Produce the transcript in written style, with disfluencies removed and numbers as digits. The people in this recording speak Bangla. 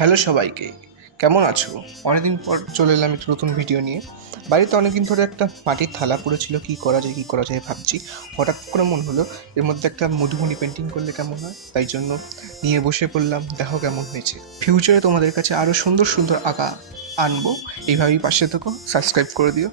হ্যালো সবাইকে, কেমন আছো? অনেকদিন পর চলে এলাম একটা নতুন ভিডিও নিয়ে। বাড়িতে অনেকদিন ধরে একটা মাটির থালা পড়েছিল, কী করা যায় ভাবছি। হঠাৎ করে মনে হলো এর মধ্যে একটা মধুবনী পেন্টিং করলে কেমন হয়, তাই জন্য নিয়ে বসে পড়লাম। দেখো কেমন হয়েছে। ফিউচারে তোমাদের কাছে আরও সুন্দর সুন্দর আঁকা আনবো, এইভাবেই পাশে থেকো, সাবস্ক্রাইব করে দিও।